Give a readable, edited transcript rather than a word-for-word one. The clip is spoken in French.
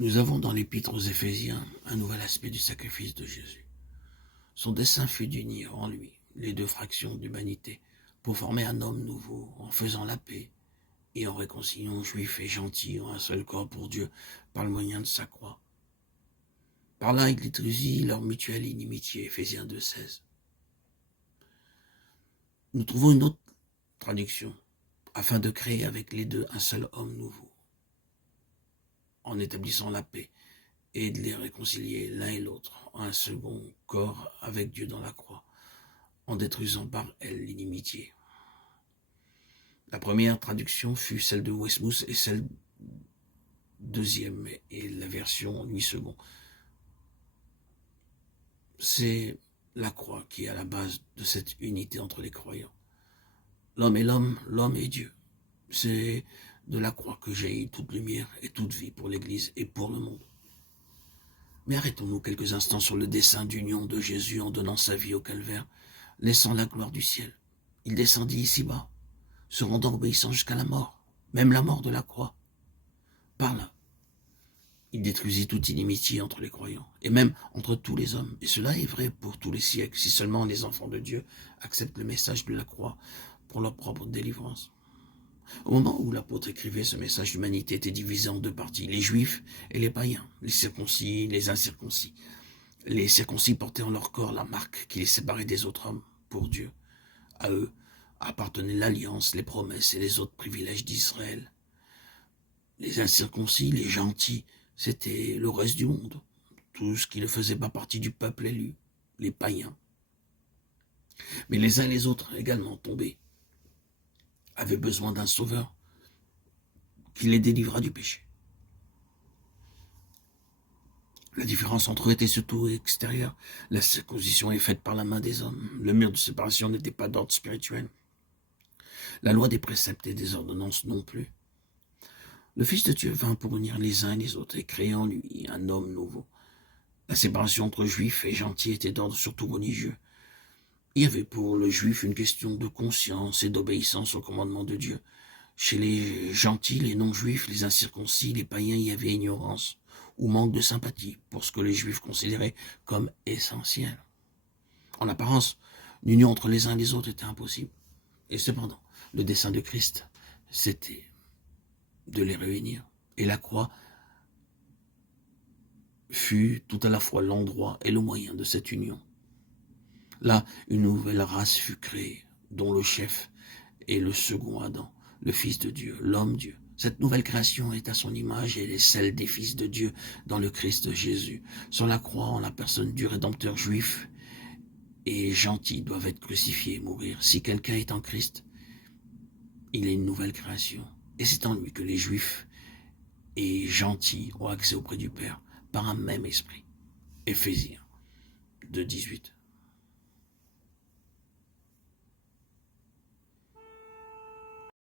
Nous avons dans l'Épître aux Éphésiens un nouvel aspect du sacrifice de Jésus. Son dessein fut d'unir en lui les deux fractions d'humanité pour former un homme nouveau en faisant la paix et en réconciliant juifs et gentils en un seul corps pour Dieu par le moyen de sa croix. Par là, il détruisit leur mutuelle inimitié, Éphésiens 2,16. Nous trouvons une autre traduction, afin de créer avec les deux un seul homme nouveau, en établissant la paix et de les réconcilier l'un et l'autre en un second corps avec Dieu dans la croix, en détruisant par elle l'inimitié. La première traduction fut celle de Westmouth et celle deuxième et la version 8 secondes. C'est la croix qui est à la base de cette unité entre les croyants. L'homme est l'homme, l'homme est Dieu. C'est de la croix que jaillit toute lumière et toute vie pour l'Église et pour le monde. Mais arrêtons-nous quelques instants sur le dessein d'union de Jésus en donnant sa vie au calvaire, laissant la gloire du ciel. Il descendit ici-bas, se rendant obéissant jusqu'à la mort, même la mort de la croix. Par là, il détruisit toute inimitié entre les croyants, et même entre tous les hommes. Et cela est vrai pour tous les siècles, si seulement les enfants de Dieu acceptent le message de la croix pour leur propre délivrance. Au moment où l'apôtre écrivait ce message, l'humanité était divisée en deux parties, les juifs et les païens, les circoncis, les incirconcis. Les circoncis portaient en leur corps la marque qui les séparait des autres hommes pour Dieu. À eux appartenaient l'alliance, les promesses et les autres privilèges d'Israël. Les incirconcis, les gentils, c'était le reste du monde, tout ce qui ne faisait pas partie du peuple élu, les païens. Mais les uns et les autres, également tombés, avaient besoin d'un sauveur qui les délivrât du péché. La différence entre eux était surtout extérieure. La circoncision est faite par la main des hommes. Le mur de séparation n'était pas d'ordre spirituel. La loi des préceptes et des ordonnances non plus. Le Fils de Dieu vint pour unir les uns et les autres et créer en lui un homme nouveau. La séparation entre juifs et gentils était d'ordre surtout religieux. Il y avait pour le juif une question de conscience et d'obéissance au commandement de Dieu. Chez les gentils, les non-juifs, les incirconcis, les païens, il y avait ignorance ou manque de sympathie pour ce que les juifs considéraient comme essentiel. En apparence, l'union entre les uns et les autres était impossible. Et cependant, le dessein de Christ, c'était de les réunir. Et la croix fut tout à la fois l'endroit et le moyen de cette union. Là, une nouvelle race fut créée, dont le chef est le second Adam, le Fils de Dieu, l'homme-Dieu. Cette nouvelle création est à son image et elle est celle des fils de Dieu dans le Christ Jésus. Sur la croix, en la personne du Rédempteur juif et gentil doivent être crucifiés et mourir. Si quelqu'un est en Christ, il est une nouvelle création. Et c'est en lui que les juifs et gentils ont accès auprès du Père par un même esprit. Éphésiens 2,18.